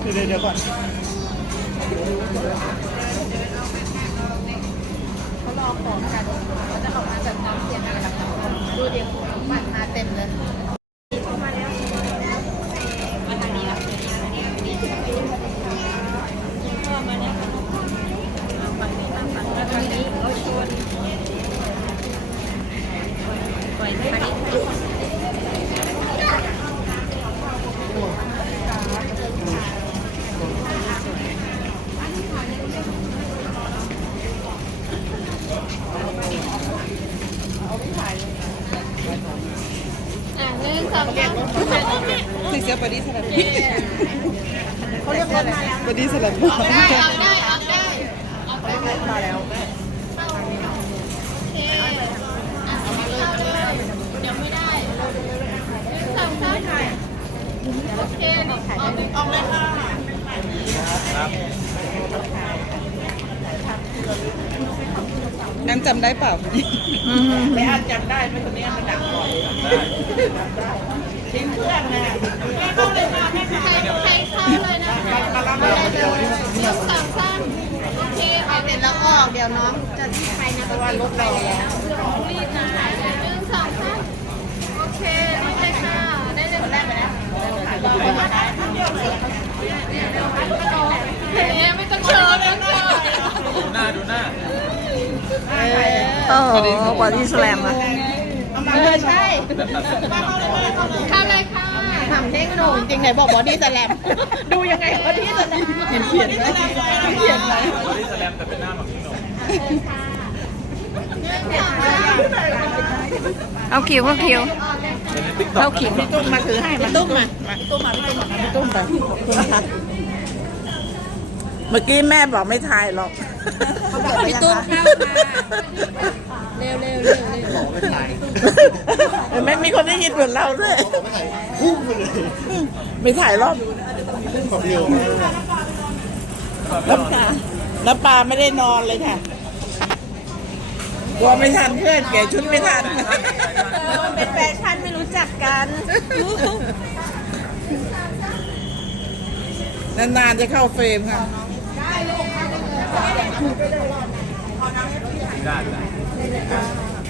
เดี๋ยวเดี๋ยวก่อนเขารอของกันเขาจะออกมาแบบน้ำเทียนอะไรแบบนั้นดูเดี๋ยวบัตรมาเต็มเลย หนึ่งสองสามที่เสียบอดี้สลัดเขาเรียกรถมาแล้วบอดี้สลัดได้เอาได้เอาได้มาแล้วแม่โอเคเอาเลยเดี๋ยวไม่ได้หนึ่งสองสามโอเคนี่ออกออกเลยค่ะแอมจำได้เปล่าไม่อาจจำได้ไหมคนนี้มันดังบ่อย ทิ้งเครื่องนะใครใครเข้าเลยนะคะได้เลยหนึ่งสองสามโอเคออกเสร็จแล้วออก เดี๋ยวน้องจะรีบไปนะเพราะว่ารถไปแล้วรีบนะหนึ่งสองสามโอเครีบเลยค่ะ ได้เลยคนแรกไปแล้วเนี่ยไม่ต้องเชิญไม่ต้องเชิญดูหน้าดูหน้าโอ้โหบอดี้สแลมอะ เออใช่เข้าเลยค่ะทำเด้งหนูจริงไหนบอกบอดี้สแลมดูยังไงบอดี้สแลมเห็นเขียนไหมเขียนไหมบอดี้สแลมแต่เป็นหน้าหมักพี่หนุ่มเอาคิวเอาคิวเป็นในติ๊กต็อเอากคิวตุ้มมาถือให้มาตุ้มมาตุ้มมาตุ้มมาตุ้มไปเมื่อกี้แม่บอกไม่ทายหรอกพี่ตุ้มเข้ามาเร็วเร็วเร็ว เร็วเห็นไหม่มีคนได้ยินเหมือนเราด้วยไม่ถ่ายรอบแล้วปลาแล้วปลาไม่ได้นอนเลยค่ะกลัวไม่ทันเพื่อนแกะชุดไม่ทันเป็นแฟชั่นไม่รู้จักกันนานๆจะเข้าเฟรมค่ะ ได้ได้อันเ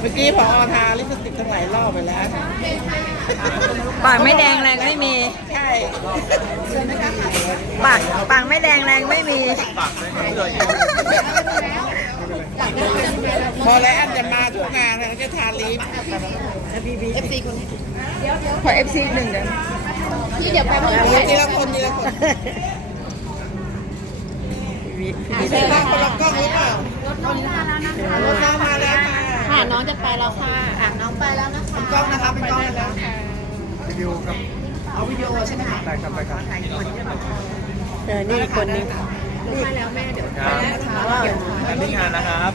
เมื่อกี้พอทาลิปสติกตั้งหลายรอบไปแล้ว ปากไม่แดงแรงไม่มี ใช่ปากปากไม่แดงแรงไม่มีปากเลยเสื้ออีกพอแล้วอันจะมาทุกงานแล้วก็ทาลิปเอฟซีคนนี้ขอเอฟซีหนึ่งเดี๋ยวพี่เดี๋ยวไปเมื่อไหทีร่ละคนทีละคน ใช่ตั้งคนละกล้องหรือเปล่ารถน้องมาแล้วนะคะรถน้องมาแล้วค่ะค่ะน้องจะไปแล้วค่ะอะน้องไปแล้วนะคะกล้องนะคะเป็นกล้องแล้วเอาวิดีโอใช่ไหมคะได้ครับได้ครับเออนี่อีกคนนึงไปแล้วแม่เดี๋ยวครับอันนี้งานนะครับ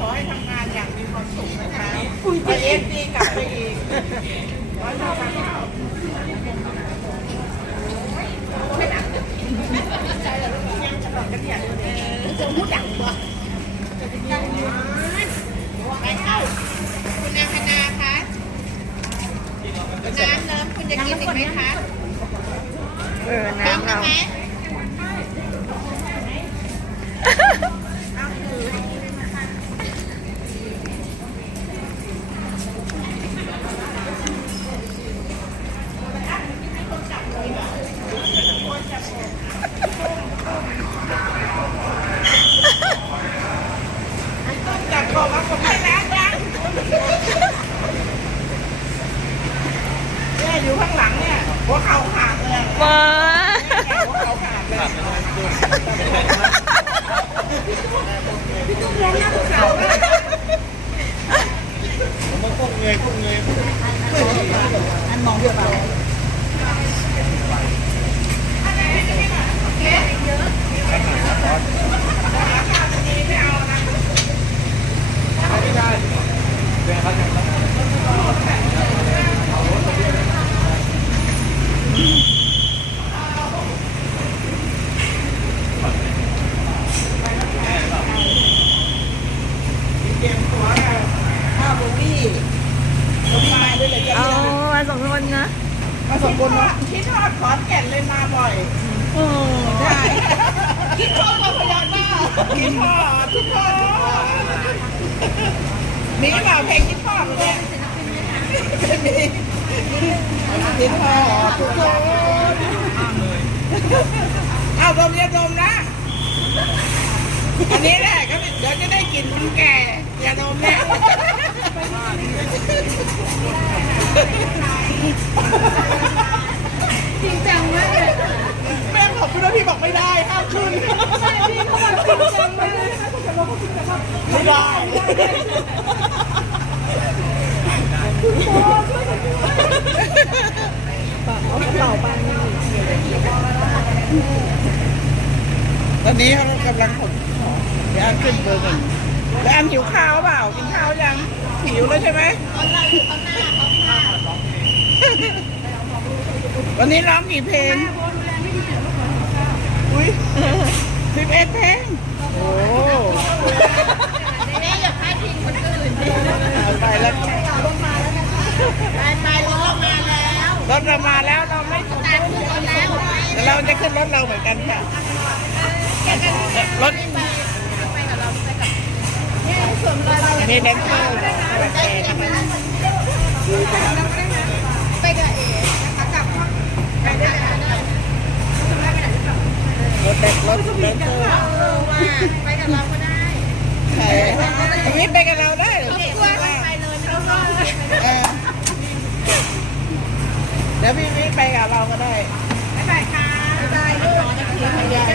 ขอให้ทำงานอย่างมีความสุขนะคะไปเอฟซีกลับไปอีกร้อยเท่า กันไป ขอนแก่นเลยมาบ่อยใช่คิดพ่อก็พยัน้าคิดพ่อคิดพ่อมีหรือเปล่าเพลงคิดพ่อเนี่ยคิดพ่อทุกคนเอาดมยาดมนะอันนี้แหละก็เดี๋ยวจะได้กินมันแก่ยาดมนะ จริงจังมากเลยแม่ขอบคุณนะพี่บอกไม่ได้ห้ามขึ้นใช่พี่เขาบอกจริงจังมากไม่ได้ตอนนี้เขากำลังขนของเดี๋ยวอันขึ้นเบอร์หนึ่งแล้วอันหิวข้าวเปล่ากินข้าวยังหิวแล้วใช่ไหมเขาเราอยู่ข้างหน้าเขาข้างหน้า วันนี้ร้องกี่เพลงอุ้ยสิบเอ็ดเพลง โอ้แม่อย่าพลาดทิ้งคนอื่นเอาไปแล้วไปไปรถเรามาแล้วรถเรามาแล้วเราไม่ตามขึ้นรถแล้วเดี๋ยวเราจะขึ้นรถเราเหมือนกันค่ะ รถไปไปกับเราไปกับเนี่ยสวมรอยเรานี่แดนเซอร์ได้เกียรติไปกับเอ๋ ไปกับเราก็ได้วิตไปกับเราได้เหรอพี่ว่าไปเลยไม่ต้องรอเดี๋ยวพี่มิตรไปกับเราก็ได้ไปค่ะไปายยลูกนะ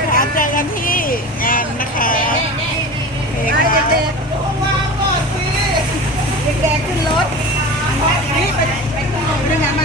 คะเจอกันที่งานนะคะเด็กๆวาก่อเด็กๆขึ้นรถนี่ไปไปขึ้นรถด้วยนะ